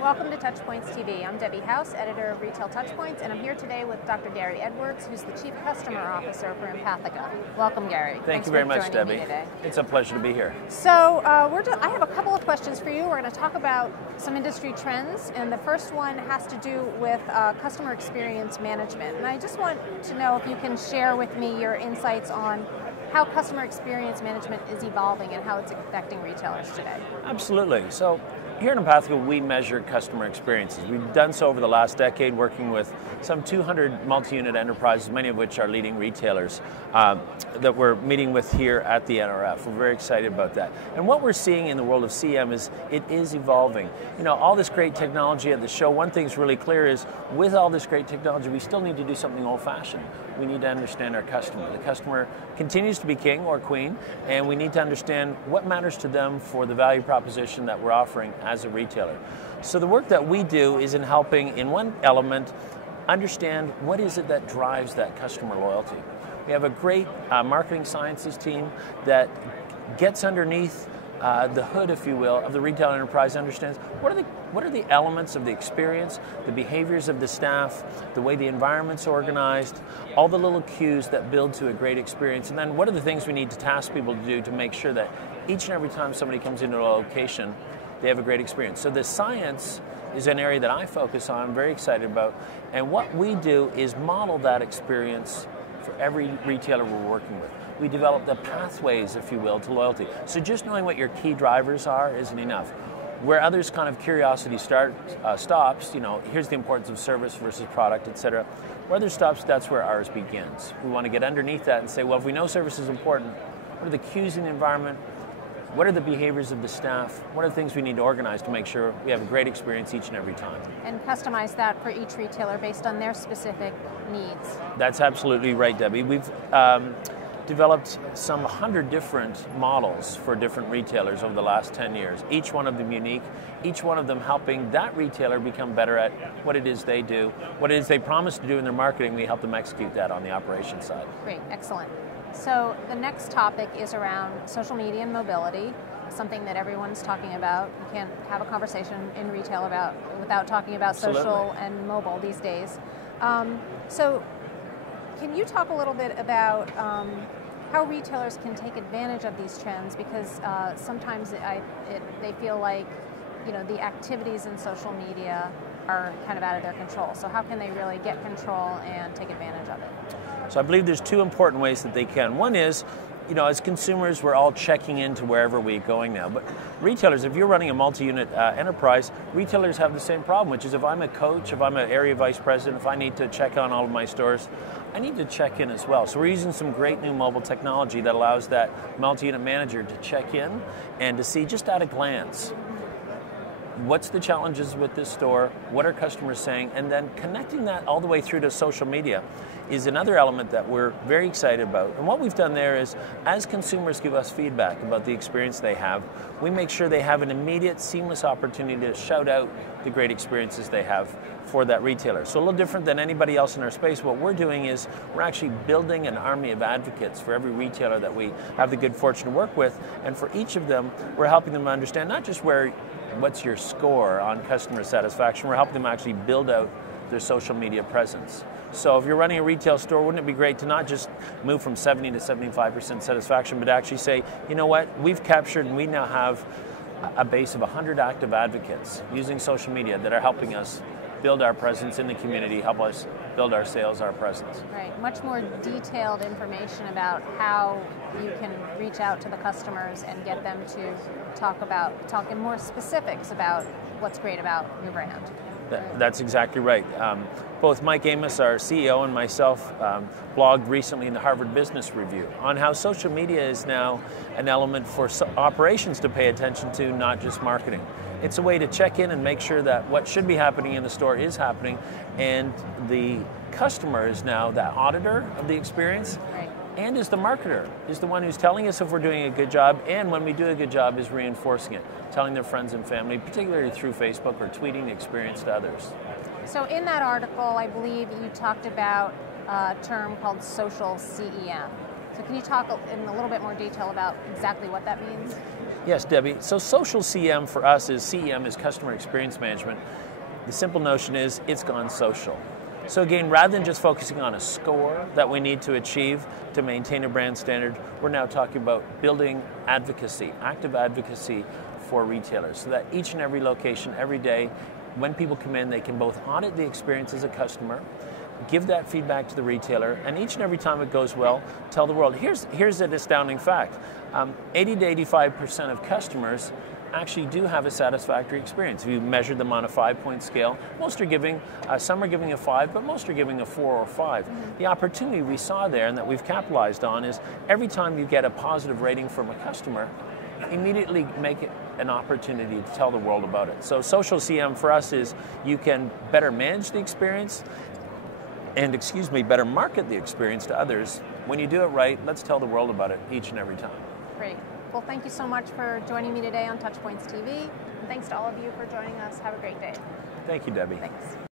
Welcome to Touchpoints TV. I'm Debbie House, editor of Retail Touchpoints, and I'm here today with Dr. Gary Edwards, who's the Chief Customer Officer for Empathica. Welcome, Gary. Thank you very much, Debbie. Today. It's a pleasure to be here. So I have a couple of questions for you. We're going to talk about some industry trends, and the first one has to do with customer experience management. And I just want to know if you can share with me your insights on how customer experience management is evolving and how it's affecting retailers today. Absolutely. So here at Empathica, we measure customer experiences. We've done so over the last decade, working with some 200 multi-unit enterprises, many of which are leading retailers that we're meeting with here at the NRF. We're very excited about that. And what we're seeing in the world of CM is it is evolving. You know, all this great technology at the show, one thing's really clear is with all this great technology, we still need to do something old-fashioned. We need to understand our customer. The customer continues to be king or queen, and we need to understand what matters to them for the value proposition that we're offering as a retailer. So the work that we do is in helping, in one element, understand what is it that drives that customer loyalty. We have a great marketing sciences team that gets underneath the hood, if you will, of the retail enterprise, understands what are the elements of the experience, the behaviors of the staff, the way the environment's organized, all the little cues that build to a great experience, and then what are the things we need to task people to do to make sure that each and every time somebody comes into a location, they have a great experience. So the science is an area that I focus on, I'm very excited about, and what we do is model that experience for every retailer we're working with. We develop the pathways, if you will, to loyalty. So just knowing what your key drivers are isn't enough. Where others kind of curiosity stops, you know, here's the importance of service versus product, etc. Where others stops, that's where ours begins. We want to get underneath that and say, well, if we know service is important, what are the cues in the environment? What are the behaviors of the staff? What are the things we need to organize to make sure we have a great experience each and every time? And customize that for each retailer based on their specific needs. That's absolutely right, Debbie. We've developed some 100 different models for different retailers over the last 10 years. Each one of them unique, each one of them helping that retailer become better at what it is they do, what it is they promise to do in their marketing. We help them execute that on the operations side. Great, excellent. So the next topic is around social media and mobility, something that everyone's talking about. You can't have a conversation in retail without talking about Absolutely. Social and mobile these days. So can you talk a little bit about how retailers can take advantage of these trends, because sometimes they feel like, you know, the activities in social media are kind of out of their control. So how can they really get control and take advantage of it? So I believe there's two important ways that they can. One is, you know, as consumers, we're all checking into wherever we're going now. But retailers, if you're running a multi-unit enterprise, retailers have the same problem, which is if I'm a coach, if I'm an area vice president, if I need to check on all of my stores, I need to check in as well. So we're using some great new mobile technology that allows that multi-unit manager to check in and to see just at a glance, what's the challenges with this store, what are customers saying, and then connecting that all the way through to social media is another element that we're very excited about. And what we've done there is, as consumers give us feedback about the experience they have, we make sure they have an immediate, seamless opportunity to shout out the great experiences they have for that retailer. So a little different than anybody else in our space, what we're doing is we're actually building an army of advocates for every retailer that we have the good fortune to work with, and for each of them, we're helping them understand not just what's your score on customer satisfaction, we're helping them actually build out their social media presence. So if you're running a retail store, wouldn't it be great to not just move from 70 to 75% satisfaction, but actually say, you know what, we've captured and we now have a base of 100 active advocates using social media that are helping us build our presence in the community, help us build our sales, our presence. Right, much more detailed information about how you can reach out to the customers and get them to talk in more specifics about what's great about your brand. That's exactly right. Both Mike Amos, our CEO, and myself blogged recently in the Harvard Business Review on how social media is now an element for operations to pay attention to, not just marketing. It's a way to check in and make sure that what should be happening in the store is happening, and the customer is now the auditor of the experience. Right. And is the marketer, is the one who's telling us if we're doing a good job, and when we do a good job is reinforcing it, telling their friends and family, particularly through Facebook or tweeting the experience to others. So in that article, I believe you talked about a term called social CEM. So can you talk in a little bit more detail about exactly what that means? Yes, Debbie. So social CM for us is CEM is customer experience management. The simple notion is it's gone social. So again, rather than just focusing on a score that we need to achieve to maintain a brand standard, we're now talking about building advocacy, active advocacy for retailers, so that each and every location, every day, when people come in, they can both audit the experience as a customer, give that feedback to the retailer, and each and every time it goes well, tell the world. Here's an astounding fact. 80 to 85% of customers actually do have a satisfactory experience. If you measure them on a 5-point scale, most are giving, some are giving a 5, but most are giving a 4 or 5. Mm-hmm. The opportunity we saw there and that we've capitalized on is every time you get a positive rating from a customer, immediately make it an opportunity to tell the world about it. So social CM for us is you can better manage the experience and, better market the experience to others. When you do it right, let's tell the world about it each and every time. Great. Well, thank you so much for joining me today on Touchpoints TV. And thanks to all of you for joining us. Have a great day. Thank you, Debbie. Thanks.